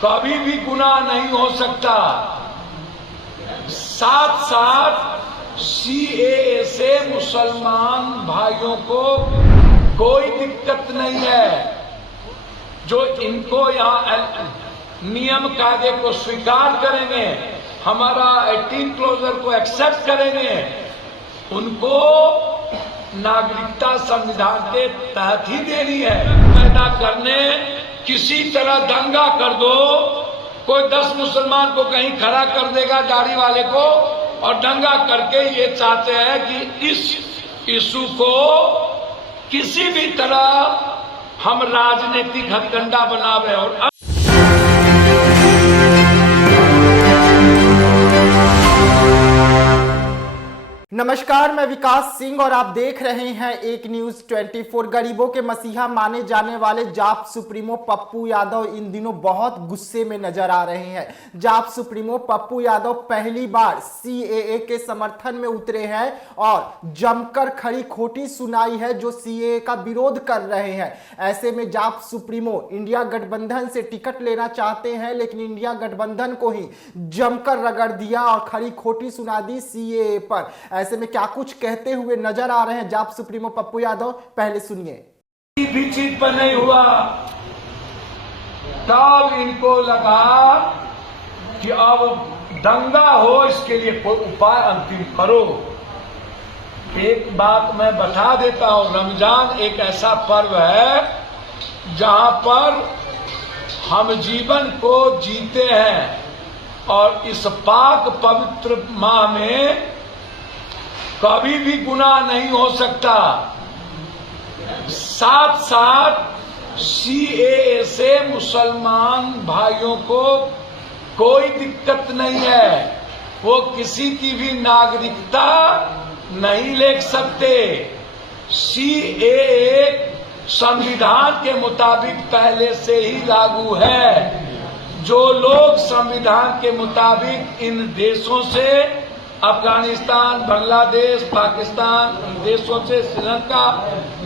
कभी भी गुनाह नहीं हो सकता। साथ साथ सीएए से मुसलमान भाइयों को कोई दिक्कत नहीं है। जो इनको यहाँ नियम कायदे को स्वीकार करेंगे, हमारा 18 क्लोजर को एक्सेप्ट करेंगे, उनको नागरिकता संविधान के तहत ही देनी है। पैदा करने किसी तरह दंगा कर दो, कोई 10 मुसलमान को कहीं खड़ा कर देगा दाढ़ी वाले को, और दंगा करके ये चाहते हैं कि इस इशू को किसी भी तरह हम राजनीतिक हथकंडा बनावे। और नमस्कार, मैं विकास सिंह और आप देख रहे हैं एक न्यूज 24। गरीबों के मसीहा माने जाने वाले जाप सुप्रीमो पप्पू यादव इन दिनों बहुत गुस्से में नजर आ रहे हैं। जाप सुप्रीमो पप्पू यादव पहली बार सीएए के समर्थन में उतरे हैं और जमकर खरी खोटी सुनाई है जो सीएए का विरोध कर रहे हैं। ऐसे में जाप सुप्रीमो इंडिया गठबंधन से टिकट लेना चाहते हैं, लेकिन इंडिया गठबंधन को ही जमकर रगड़ दिया और खरी खोटी सुना दी सीएए पर। ऐसे में क्या कुछ कहते हुए नजर आ रहे हैं जाप सुप्रीमो पप्पू यादव, पहले सुनिए। भी चीज पर नहीं हुआ तब इनको लगा कि अब दंगा हो, इसके लिए कोई उपाय अंतिम करो। एक बात मैं बता देता हूं, रमजान एक ऐसा पर्व है जहां पर हम जीवन को जीते हैं, और इस पाक पवित्र माह में कभी भी गुनाह नहीं हो सकता। साथ साथ सीएए से मुसलमान भाइयों को कोई दिक्कत नहीं है, वो किसी की भी नागरिकता नहीं ले सकते। सीएए संविधान के मुताबिक पहले से ही लागू है। जो लोग संविधान के मुताबिक इन देशों से, अफगानिस्तान, बांग्लादेश, पाकिस्तान देशों से, श्रीलंका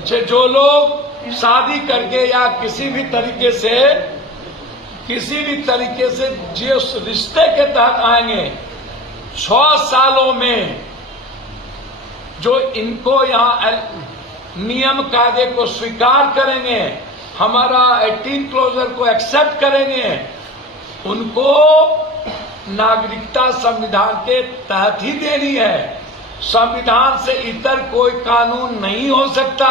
से जो लोग शादी करके या किसी भी तरीके से जिस रिश्ते के तहत आएंगे, 6 सालों में जो इनको यहाँ नियम कायदे को स्वीकार करेंगे, हमारा 18 क्लोजर को एक्सेप्ट करेंगे, उनको नागरिकता संविधान के तहत ही देनी है। संविधान से इतर कोई कानून नहीं हो सकता।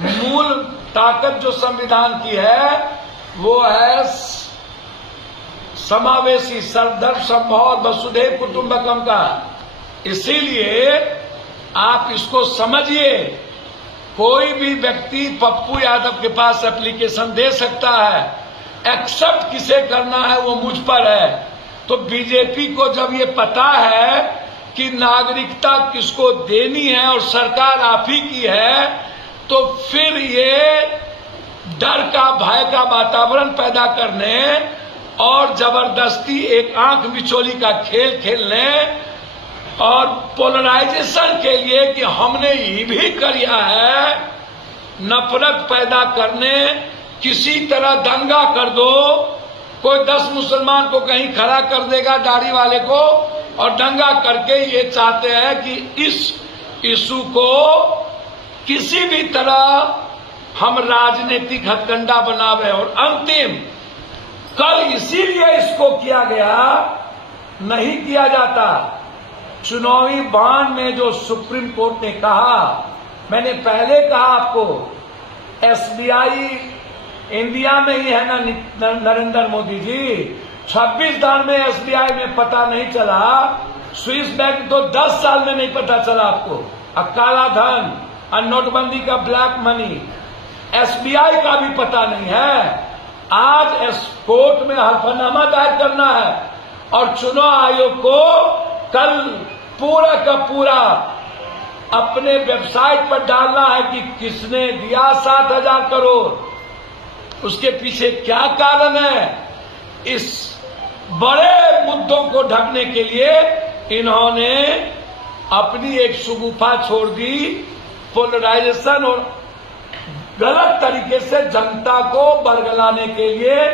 मूल ताकत जो संविधान की है वो है समावेशी, सर्वधर्म समभाव वसुधैव कुटुंबकम का। इसीलिए आप इसको समझिए। कोई भी व्यक्ति पप्पू यादव के पास एप्लीकेशन दे सकता है, एक्सेप्ट किसे करना है वो मुझ पर है। तो बीजेपी को जब ये पता है कि नागरिकता किसको देनी है और सरकार आप ही की है, तो फिर ये डर का, भय का वातावरण पैदा करने और जबरदस्ती एक आंख मिचोली का खेल खेलने और पोलराइजेशन के लिए कि हमने ये भी किया है, नफरत पैदा करने, किसी तरह दंगा कर दो, कोई 10 मुसलमान को कहीं खड़ा कर देगा दाढ़ी वाले को, और दंगा करके ये चाहते हैं कि इस इशू को किसी भी तरह हम राजनीतिक हथकंडा बनावे। और अंतिम कल इसीलिए इसको किया गया, नहीं किया जाता। चुनावी बांड में जो सुप्रीम कोर्ट ने कहा, मैंने पहले कहा आपको, एसबीआई इंडिया में ही है ना नरेंद्र मोदी जी। 26 दान में एसबीआई में पता नहीं चला, स्विस बैंक तो 10 साल में नहीं पता चला आपको। अब काला धन और नोटबंदी का ब्लैक मनी, एसबीआई का भी पता नहीं है। आज कोर्ट में हलफनामा दायर करना है और चुनाव आयोग को कल पूरा का पूरा अपने वेबसाइट पर डालना है कि किसने दिया 7,000 करोड़, उसके पीछे क्या कारण है। इस बड़े मुद्दों को ढकने के लिए इन्होंने अपनी एक शगुफा छोड़ दी, पोलराइजेशन, और गलत तरीके से जनता को बरगलाने के लिए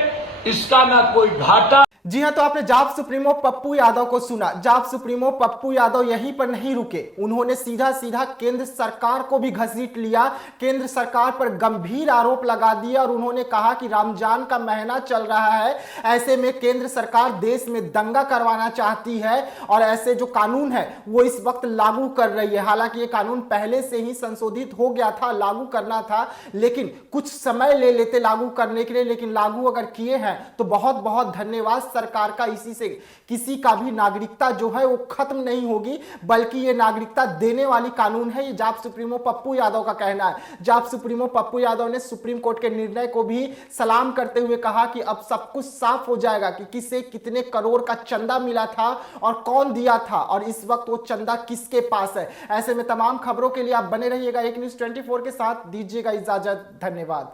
इसका ना कोई घाटा। जी हां, तो आपने जाप सुप्रीमो पप्पू यादव को सुना। जाप सुप्रीमो पप्पू यादव यहीं पर नहीं रुके, उन्होंने सीधा सीधा केंद्र सरकार को भी घसीट लिया, केंद्र सरकार पर गंभीर आरोप लगा दिया और उन्होंने कहा कि रमजान का महीना चल रहा है, ऐसे में केंद्र सरकार देश में दंगा करवाना चाहती है और ऐसे जो कानून है वो इस वक्त लागू कर रही है। हालांकि ये कानून पहले से ही संशोधित हो गया था, लागू करना था, लेकिन कुछ समय ले लेते लागू करने के लिए, लेकिन लागू अगर किए हैं तो बहुत बहुत धन्यवाद सरकार का। इसी से किसी का भी नागरिकता जो है वो खत्म नहीं होगी, बल्कि ये नागरिकता देने वाली कानून है, ये जाप सुप्रीमो पप्पू यादव का कहना है। जाप सुप्रीमो पप्पू यादव ने सुप्रीम कोर्ट के निर्णय को भी सलाम करते हुए कहा कि अब सब कुछ साफ हो जाएगा कि किसे कितने करोड़ का चंदा मिला था और कौन दिया था और इस वक्त वो चंदा किसके पास है। ऐसे में तमाम खबरों के लिए आप बने रहिएगा एक न्यूज़ 24 के साथ। दीजिएगा इजाजत, धन्यवाद।